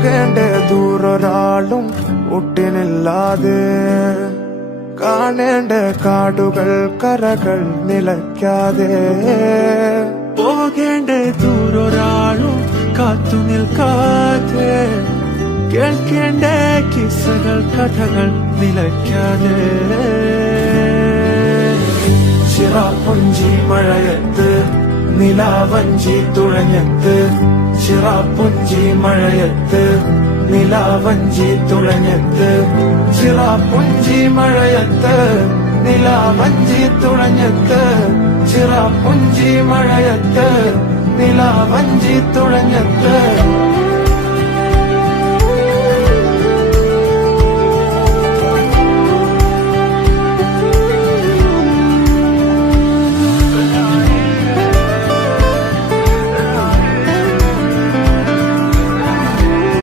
പോകേണ്ട ദൂരൊരാളും ഒട്ടിനില്ലാതെ കാണേണ്ട കാടുകൾ കരകൾ നിലയ്ക്കാതെ പോകേണ്ട ദൂരൊരാളും കാത്തു നിൽക്കാതെ കേൾക്കേണ്ട കിസ്സകൾ കഥകൾ നിലയ്ക്കാതെ ചിറാപ്പുഞ്ചി മഴയത്ത് നിലാവഞ്ചി തുഴഞ്ഞത്ത് ചിറാപ്പുഞ്ചി മഴയത്ത് നിലാവഞ്ചി തുഴഞ്ഞത്ത് ചിറാപ്പുഞ്ചി മഴയത്ത് നിലാവഞ്ചി തുഴഞ്ഞത്ത് ചിറാപ്പുഞ്ചി മഴയത്ത് നിലാവഞ്ചി തുഴഞ്ഞത്ത്